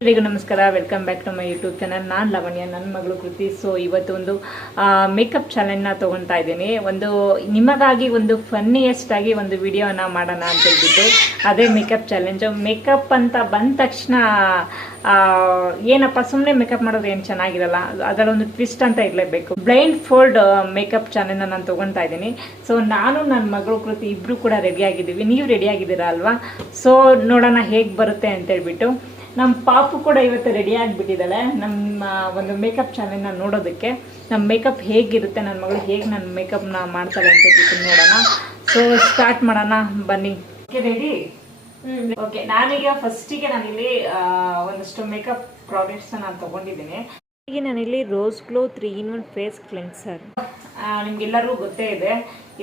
ಎಲ್ಲರಿಗೂ ನಮಸ್ಕಾರ. Welcome back to my YouTube channel. ನಾನು ಲವಣ್ಯ, ನನ್ನ ಮಗಳು ಕೃತಿ. ಸೊ ಇವತ್ತು ಒಂದು ಮೇಕಪ್ ಚಾಲೆಂಜ್ನ ತೊಗೊತಾ ಇದ್ದೀನಿ. ಒಂದು ನಿಮಗಾಗಿ ಒಂದು ಫನ್ನಿಯೆಸ್ಟ್ ಆಗಿ ಒಂದು ವಿಡಿಯೋನ ಮಾಡೋಣ ಅಂತ ಹೇಳ್ಬಿಟ್ಟು, ಅದೇ ಮೇಕಪ್ ಚಾಲೆಂಜು. ಮೇಕಪ್ ಅಂತ ಬಂದ ತಕ್ಷಣ ಏನಪ್ಪ ಸುಮ್ಮನೆ ಮೇಕಪ್ ಮಾಡೋದು ಏನು ಚೆನ್ನಾಗಿರಲ್ಲ, ಅದರಲ್ಲೊಂದು ಟ್ವಿಸ್ಟ್ ಅಂತ ಇರಲೇಬೇಕು. ಬ್ಲೈಂಡ್ ಫೋಲ್ಡ್ ಮೇಕಪ್ ಚಾಲೆಂಜ್ನ ನಾನು ತೊಗೊತಾ ಇದ್ದೀನಿ. ಸೊ ನಾನು ನನ್ನ ಮಗಳು ಕೃತಿ ಇಬ್ಬರು ಕೂಡ ರೆಡಿಯಾಗಿದ್ದೀವಿ. ನೀವು ರೆಡಿಯಾಗಿದ್ದೀರಾ ಅಲ್ವಾ? ಸೊ ನೋಡೋಣ ಹೇಗೆ ಬರುತ್ತೆ ಅಂತ ಹೇಳ್ಬಿಟ್ಟು. ನಮ್ಮ ಪಾಪು ಕೂಡ ಇವತ್ತು ರೆಡಿ ಆಗಿಬಿಟ್ಟಿದ್ದಾಳೆ ನಮ್ಮ ಒಂದು ಮೇಕಪ್ ಚಾನೆಲ್ನ ನೋಡೋದಕ್ಕೆ. ನಮ್ಮ ಮೇಕಪ್ ಹೇಗಿರುತ್ತೆ, ನನ್ನ ಮಗಳು ಹೇಗೆ ನನ್ನ ಮೇಕಪ್ನ ಮಾಡ್ತಾಳೆ ಅಂತ ಹೇಳ್ಬಿಟ್ಟು ನೋಡೋಣ. ಸೊ ಸ್ಟಾರ್ಟ್ ಮಾಡೋಣ ಬನ್ನಿ. Okay, ready? ಓಕೆ, ನಾನೀಗ ಫಸ್ಟಿಗೆ ನಾನಿಲ್ಲಿ ಒಂದಷ್ಟು ಮೇಕಪ್ ಪ್ರಾಡಕ್ಟ್ಸ್ ನಾನು ತೊಗೊಂಡಿದ್ದೀನಿ. ಈಗ ನಾನಿಲ್ಲಿ rose glow 3-in-1 face cleanser. ನಿಮ್ಗೆಲ್ಲರಿಗೂ ಗೊತ್ತೇ ಇದೆ,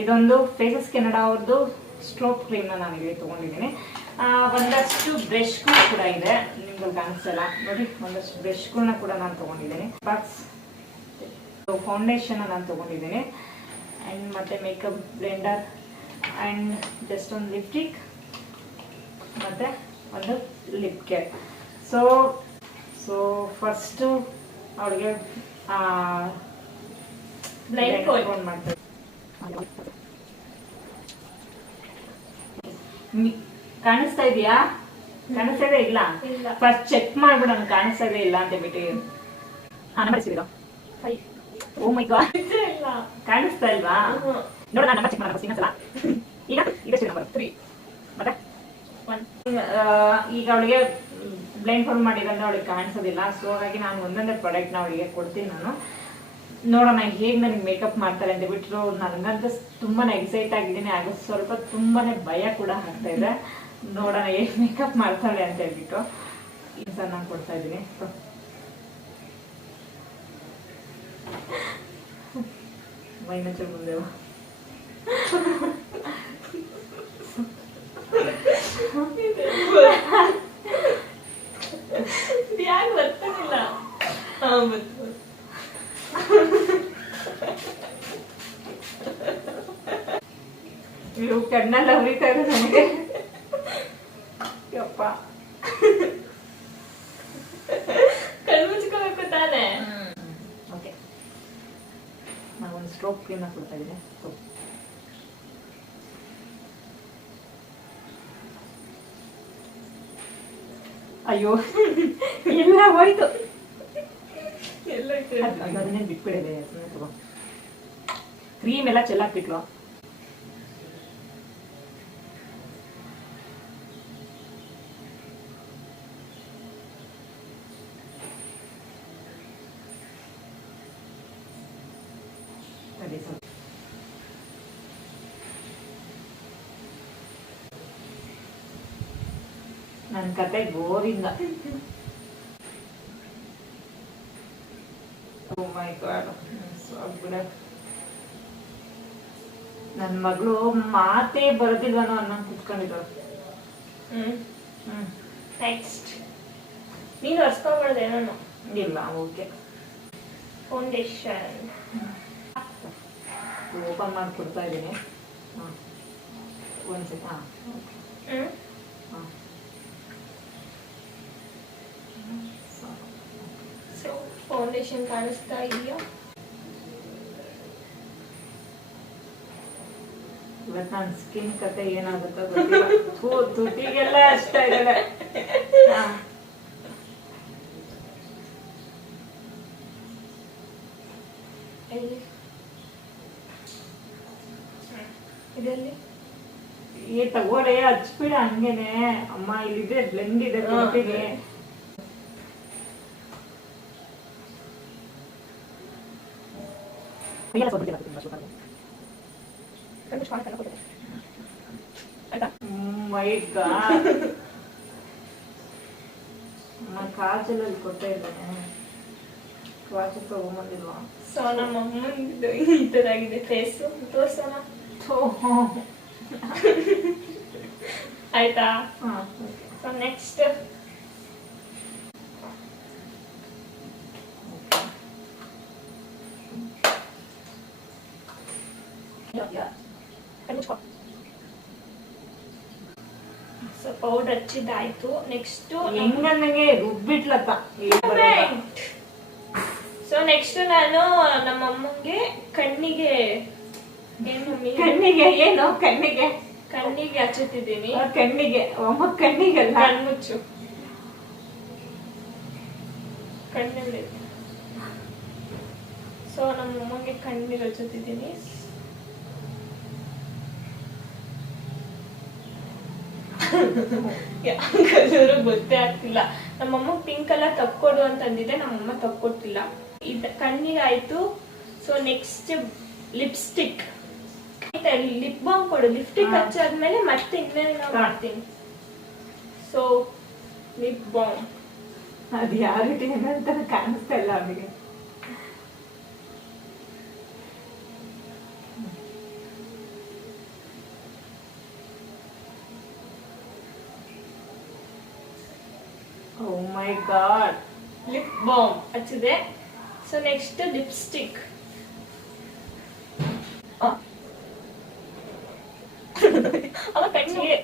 ಇದೊಂದು ಫೇಸಸ್ ಕೆನಡಾ ಅವ್ರದ್ದು ಸ್ಟ್ರೋಕ್ ಕ್ರೀಮ್ನ ನಾನಿಲ್ಲಿ ತೊಗೊಂಡಿದ್ದೀನಿ. ಒಂದಷ್ಟು ಬ್ರಷ್ಗಳು ಕೂಡ ಇದೆ, ನಿಮ್ಗೆ ಕಾಣಿಸ್ತಲ್ಲ ನೋಡಿ. ಒಂದಷ್ಟು ಬ್ರಷ್ಗಳನ್ನ ಕೂಡ ನಾನು ತೊಗೊಂಡಿದ್ದೀನಿ. ಬಾಕ್ಸ್ ಫೌಂಡೇಶನ್ ನಾನು ತೊಗೊಂಡಿದ್ದೀನಿ. ಆ್ಯಂಡ್ ಮತ್ತು ಮೇಕಪ್ ಬ್ಲೆಂಡರ್ ಆ್ಯಂಡ್ ಜಸ್ಟ್ ಒಂದು ಲಿಪ್ಸ್ಟಿಕ್ ಮತ್ತು ಒಂದು ಲಿಪ್ ಕೇರ್. ಸೊ ಫಸ್ಟು ಅವ್ರಿಗೆ ಬ್ಲೈಂಡ್ ಫೋಲ್ಡ್ ಮಾಡ್ತಾರೆ. ಕಾಣಿಸ್ತಾ ಇದೆಯಾ? ಕಾಣಿಸ್ತಾ ಇದೆ ಇಲ್ಲ? ಫಸ್ಟ್ ಚೆಕ್ ಮಾಡ್ಬಿಡೋಣ ಕಾಣಿಸ್ತಾ ಇದೆ ಇಲ್ಲ ಅಂತ ಬಿಟ್ಟು. ಓ ಮೈ ಗಾಡ್, ಕಾಣಿಸ್ತಾ ಇಲ್ವಾ? ನೋಡೋಣ, ನಂಬರ್ ಚೆಕ್ ಮಾಡೋಣ ಇನ್ನೊಂದ್ಸಲ. ಈಗ ಇದಷ್ಟು ನಂಬರ್ 3 ಮತ್ತೆ 1. ಈಗ ಅವಳಿಗೆ ಬ್ಲೈಂಡ್ ಫೋಲ್ಡ್ ಮಾಡಿದ್ರೆ ಅವಳಿಗೆ ಕಾಣಿಸೋದಿಲ್ಲ. ಸೊ ಹಾಗಾಗಿ ನಾನು ಒಂದೊಂದೇ ಪ್ರಾಡಕ್ಟ್ನ ಅವಳಿಗೆ ಕೊಡ್ತೀನಿ ನಾನು. ನೋಡೋಣ ಹೇಗೆ ನನಗೆ ಮೇಕಪ್ ಮಾಡ್ತಾರೆ ಅಂತ ಬಿಟ್ಟರು. ನನಗಂತೂ ತುಂಬಾ ಎಕ್ಸೈಟ್ ಆಗಿದ್ದೀನಿ, ಹಾಗೂ ಸ್ವಲ್ಪ ತುಂಬಾನೇ ಭಯ ಕೂಡ ಆಗ್ತಾ ಇದೆ. ನೋಡೋಣ ಹೇಗೆ ಮೇಕಪ್ ಮಾಡ್ತಾಳೆ ಅಂತ ಹೇಳ್ಬಿಟ್ಟು ಈ ಸರ್ ನಾನು ಕೊಡ್ತಾ ಇದ್ದೀನಿ. ಮೈನಚ ಮುಂದೆ ಯಾಕೆ ಬರ್ತಾನಿಲ್ಲ? ಇವು ಕಣ್ಣಲ್ಲಿ ಹರಿತಾ ಇದೆ ನನಗೆ. ಯಪ್ಪ, ಕಣ್ಣು ಮುಚ್ಕೋಬೇಕು ತಾನೆ. ಓಕೆ, ನಾನು ಒಂದು ಸ್ಟ್ರೋಕ್ ಕ್ರೀಮ್ನ ಕೊಡ್ತಾ ಇದ್ದೀನಿ. ಅಯ್ಯೋ ಎಲ್ಲ ಹೋಯ್ತು, ಅದನ್ನೇ ಬಿಟ್ಬಿಡಿದೆ. ಕ್ರೀಮ್ ಎಲ್ಲ ಚೆಲ್ಲಾಕ್ಬಿಟ್ಲು. ನನ್ನ ಕತೆ ಬೋರಿಂಗ. ಓ ಮೈ ಗಾಡ್, ನನ್ನ ಮಗಳು ಮಾತೇ ಬರೋದಿಲ್ವನೋ ಅನ್ನೋ ಕುತ್ಕೊಂಡಿದ್ರು. ನೆಕ್ಸ್ಟ್ ನೀನು ಹರ್ಸ್ಕೊಬಾರ್ದೇನೋ? ಇಲ್ಲ, ಓಕೆ. ಫೌಂಡೇಶನ್ ಓಪನ್ ಮಾಡಿ ಕೊಡ್ತಾ ಇದ್ದೀನಿ. ಒಂದ್ಸತಿ. ಸೊ ಫೌಂಡೇಶನ್ ಕಾಣಿಸ್ತಾ ಇದೆಯಾ? ಇವತ್ತು ನನ್ನ ಸ್ಕಿನ್ ಕತೆ ಏನಾಗುತ್ತೋ ಗೊತ್ತಿಲ್ಲ. ತುಟಿಗೆಲ್ಲ ಅಷ್ಟ ಇದೆ. ಇದರಲ್ಲಿ ತಗೋಡೆ ಹಚ್ಬಿಡ ಹಂಗೇನೆ. ಅಮ್ಮ ಇಲ್ಲಿದೆ ಬ್ಲೆಂಡ್ ಇದೆ, ಕೊಡ್ತೀನಿ. ಮೈ ಗಾಡ್, ಕಾಜಲಲ್ಲಿ ಕೊಡ್ತಾ ಇದ್ದೇನೆ. ಕಾಜಲ್ ತಗೊಂಬಂದಿಲ್ವಾ? ಸೊ ನಮ್ಮ ಅಮ್ಮಂದು ಈ ತರ ಆಗಿದೆ ಫೇಸು. ತೋರ್ಸೋಣ ಆಯ್ತಾ? ಸೊ ನೆಕ್ಸ್ಟ್ ಸೊ ಪೌಡರ್ ಹಚ್ಚಿದ್ದಾಯ್ತು. ನೆಕ್ಸ್ಟ್ ಹೆಂಗಂದಂಗೆ ರುಬ್ಬಿಟ್ಲತ್ತ. ಸೊ ನೆಕ್ಸ್ಟ್ ನಾನು ನಮ್ಮ ಅಮ್ಮಂಗೆ ಕಣ್ಣಿಗೆ ಕಣ್ಣಿಗೆ ಏನು ಕಣ್ಣಿಗೆ ಕಣ್ಣಿಗೆ ಹಚ್ಚುತ್ತಿದ್ದೀನಿ. ಕಣ್ಣಿಗೆ ಅಮ್ಮ ಕಣ್ಣಿಗೆಲ್ಲ ಕಣ್ಮುಚ್ಚು ಕಣ್ಣಲ್ಲಿ. ಸೊ ನಮ್ಮ ಅಮ್ಮಂಗೆ ಕಣ್ಣಿಗೆ ಹಚ್ಚುತ್ತಿದ್ದೀನಿ. ಯಾಕಂದ್ರೆ ಗೊತ್ತೇ ಆಗ್ತಿಲ್ಲ. ನಮ್ಮಮ್ಮ ಪಿಂಕ್ ಕಲರ್ ತಕ್ಕೊಡು ಅಂತಂದಿದ್ದೆ, ನಮ್ಮಮ್ಮ ತಕ್ಕೊಟ್ಟಿಲ್ಲ. ಕಣ್ಣಿಗೆ ಆಯ್ತು. So next lipstick, lip balm ಕೊಡು. ಲಿಪ್ಸ್ಟಿಕ್ ಹಚ್ಚಾದ್ಮೇಲೆ ಮತ್ತೆ ಇನ್ನೇನೋ ಮಾಡ್ತೀನಿ. ಸೊ ಲಿಪ್ ಬಾಮ್ ಅದು ಯಾವ ರೀತಿ ಏನಂತ ಕಾಣಿಸ್ತಾ ಇಲ್ಲ ಅವನಿಗೆ. ಓ ಮೈ ಗಾಡ್, ಲಿಪ್ ಬಾಮ್ ಹಚ್ಚಿದೆ. So next lipstick. ಅವ ಕಣ್ಣಿಗೆ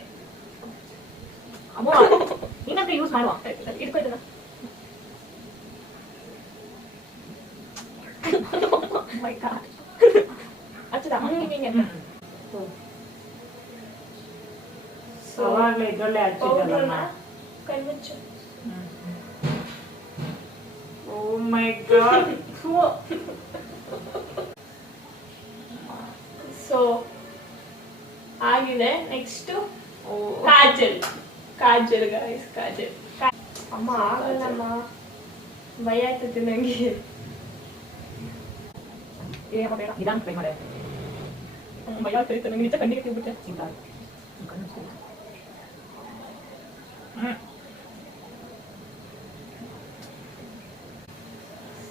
ಅಮ್ಮ ಇನ್ನಂತ ಯೂಸ್ ಮಾಡುವ ಇಟ್ಕೊಳ್ತಾನ. ಮೈ ಗಾಡ್ ಹಚ್ಚದ ಹಿಂಗೆ. ಅವಾಗ್ಲೇ ಇದ್ರಲ್ಲೇ ಪೌಡರ್ನ ಹಚ್ಚಿದ್ದಲ್ಲ. ಕಣ್ಮುಚ್ಚು. ಓ ಮೈ ಗಾಡ್. ಸೊ ಆಗಿದೆ. ನೆಕ್ಸ್ಟ್ ಕಾಜಲ್. ಕಾಜಲ್ ಗಾಯ್ಸ್, ಕಾಜಲ್. ಅಮ್ಮ ಆಗಲ್ಲಮ್ಮ, ಭಯ ಆಯ್ತದೆ ನಂಗೆ. ನಿಧಾನ ಟ್ರೈ ಮಾಡೆ. ಭಯ ಆಗ್ತೈತೆ ನಂಗೆ, ನಿಜ ಕಣ್ಣಿಗೆ ತಿನ್ಬಿಟ್ಟೆ.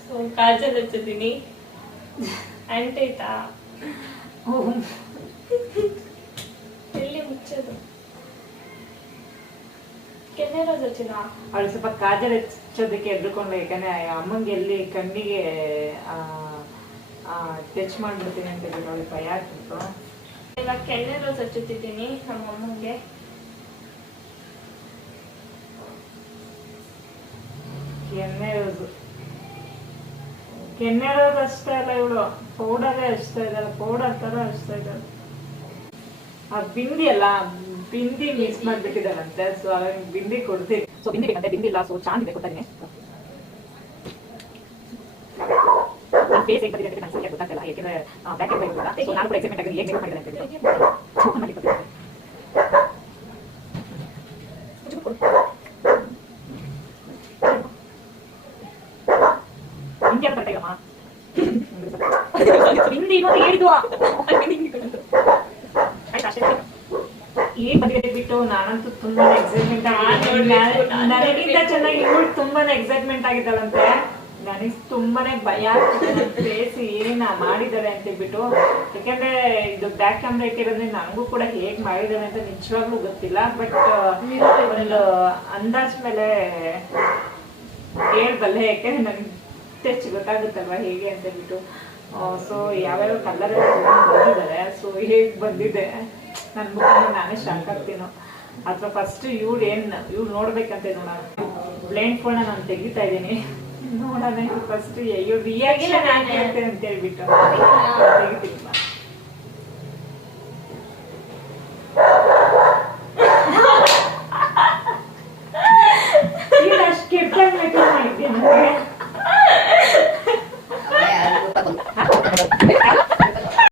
ಸೊ ಕಾಜಲ್ ಹಚ್ಚಿದ್ದೀನಿ. ಆಯ್ತಾ ಎಲ್ಲಿ ಮುಚ್ಚೋದು? ಕೆನ್ನೆ ರೋಸ್ ಹಚ್ಚಿನ. ಅವಳು ಸ್ವಲ್ಪ ಕಾಜಲ್ ಹಚ್ಚೋದಕ್ಕೆ ಎದ್ರುಕೊಂಡ್ಲು. ಯಾಕಂದ್ರೆ ಅಮ್ಮಂಗೆ ಎಲ್ಲಿ ಕಣ್ಣಿಗೆ ಟಚ್ ಮಾಡ್ಬಿಡ್ತೀನಿ ಅಂತ ಹೇಳಿ ಅವಳಿಗೆ ಭಯ ಆಗ್ತಿತ್ತು. ಇವಾಗ ಕೆನ್ನೆ ರೋಸ್ ಹಚ್ಚುತ್ತಿದ್ದೀನಿ ನಮ್ಮ ಅಮ್ಮಂಗೆ. ಕೆನ್ನೆ ರೋಸ್ ಅಷ್ಟೇ ಅಲ್ಲ, ಇವಳು ಪೌಡರೇ ಹಚ್ತಾ ಇದ್ದಾಳೆ. ಪೌಡರ್ ತರ ಹಚ್ತಾ ಇದ್ದಾಳೆ. ಆ ಬಿಂದಿ ಅಲ್ಲ, ಬಿಂದಿ ಮಿಕ್ಸ್ ಮಾಡ್ಬಿಟ್ಟಿದ್ದಾರಂತೆ. ಸೊ ಬಿಂದಿ ಕೊಡ್ತೀವಿ. ಸೊ ಬಿಂದಿ ಬೇಕಂತೆ, ಬಿಂದಿ ಇಲ್ಲ. ಸೊ ಚಾಂದ್ ಇದೆ, ಕೊಡ್ತಾನೆ. ಫೇಸ್ ಹೇಗೆ ಬಂದಿದೆ ಅಂತ ನನಗೆ ಗೊತ್ತಾಗ್ತಿಲ್ಲ. ಯಾಕೆಂದ್ರೆ ಬ್ಯಾಕ್ ಎಂಡ್ ಬೈಕ್. ಸೊ ನಾನು ಕೂಡ ಎಕ್ಸೈಟ್ಮೆಂಟ್ ಆಗಿ ಹೇಗೆ ಮೇಕಪ್ ಮಾಡಿದೆ ಅಂತ ಹೇಳಿ ಹಿಂಗೆ ಬರ್ತಾಯಿಲ್ಲಮ್ಮ. ಹಿಂದಿ ಇನ್ನೊಂದು ಹೇಳಿದ್ವಾ ಏನ್ ಬಂದಿದೆ ಬಿಟ್ಟು. ನಾನಂತೂ ತುಂಬಾನೇ ಎಕ್ಸೈಟ್ಮೆಂಟ್ ನನಗಿಂತ ಚೆನ್ನಾಗಿ ಇವಳು ತುಂಬಾನೇ ಎಕ್ಸೈಟ್ಮೆಂಟ್ ಆಗಿದ್ದಾಳಂತೆ. ನನಗೆ ತುಂಬಾನೇ ಭಯ ಆಗ್ತಿದೆ ಫೇಸ್ ಏನ ಮಾಡಿದ್ದಾರೆ ಅಂತ ಹೇಳ್ಬಿಟ್ಟು. ಯಾಕಂದ್ರೆ ಇದು ಬ್ಯಾಕ್ ಕ್ಯಾಮ್ರಾ ಇಟ್ಟಿರೋದ್ರೆ ನನಗೂ ಕೂಡ ಹೇಗ್ ಮಾಡಿದ್ದಾರೆ ಅಂತ ನಿಜವಾಗ್ಲೂ ಗೊತ್ತಿಲ್ಲ. ಬಟ್ ಒಂದು ಅಂದಾಜ್ ಮೇಲೆ ಹೇಳ್ಬಲ್ಲೆ, ಯಾಕಂದ್ರೆ ನನಗೆ ಹೆಚ್ಚು ಗೊತ್ತಾಗುತ್ತಲ್ವಾ ಹೇಗೆ ಅಂತ ಹೇಳ್ಬಿಟ್ಟು. ಸೊ ಯಾವ್ಯಾವ ಕಲರ್ ಬಂದಿದ್ದಾರೆ. ಸೊ ಹೇಗ್ ಬಂದಿದೆ ನನ್ ಮುಖ ನಾನೇ ಶಾಕ್ ಆಗ್ತೀನೋ ಅಥವಾ ಫಸ್ಟ್ ಇವ್ಳು ನೋಡ್ಬೇಕಂತ ನೋಡೋಣ. ಬ್ಲೈಂಡ್ ಫೋನ್ ನಾನು ತೆಗಿತಾ ಇದ್ದೀನಿ, ನೋಡೋಣ ಫಸ್ಟ್ ಇವ್ರು ರಿಯಾಕ್ಷನ್ ಆಗುತ್ತೆ ಅಂತ ಹೇಳ್ಬಿಟ್ಟು ತೆಗಿತೀನಿ. ಅಷ್ಟು ಕೆಟ್ಟಾಗಿ ಮೇಕಪ್ ಮಾಡಿದ್ದೆ ನನಗೆ.